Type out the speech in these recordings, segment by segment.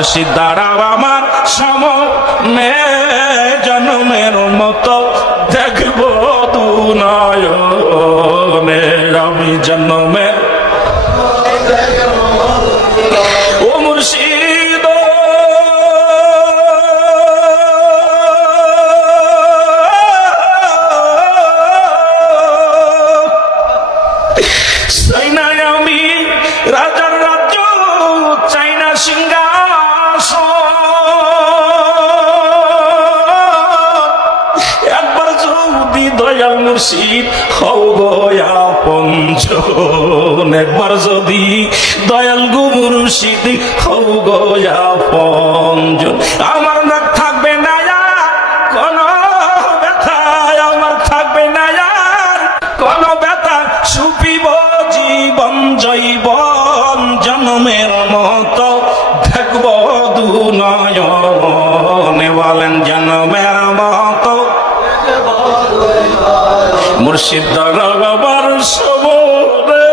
মুর্শিদ দাঁড়াও আমার সামনে জন্মের মতো দেখবো দু নয়নে আমি জন্মে ও মুর্শিদ চাই না আমি রাজার রাজ্য, চাই না সিংহাসন, একবার যদি দয়াল মুর্শিদ হও গো আপনজন, একবার যদি দয়াল গো মুর্শিদ হও গো আপনজন। আমার না থাকবে না আর কোনো ব্যথা, আমার থাকবে না আর কোনো ব্যথা, সুপিব জীবন জৈবন জন্মের মতো দেখব দু নয়নে বলেন জন্মের মতো মুর্শিদ দাঁড়াবার সমরে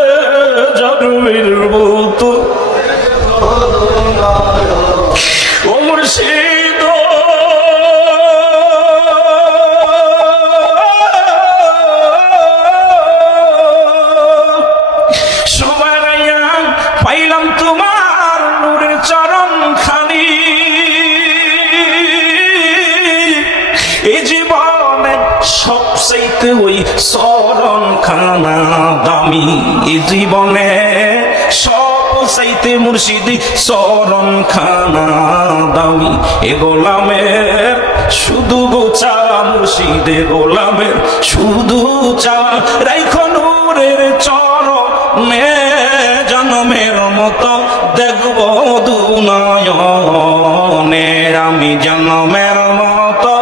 জন্মের মতো ও মুর্শিদ পাইলাম তোমার নূরের চরণ খানি, এই জীবনে সবচাইতে ওই চরণ খানা দামি, এই জীবনে সবচাইতে মুর্শিদি চরণ খানা দামি। এ গোলামের শুধু গোচা মুর্শিদে গোলামের শুধু চা রাইখো নূরের চরণে জন্মের মতো দেখব দু নয়নে আমি জন্মের মতো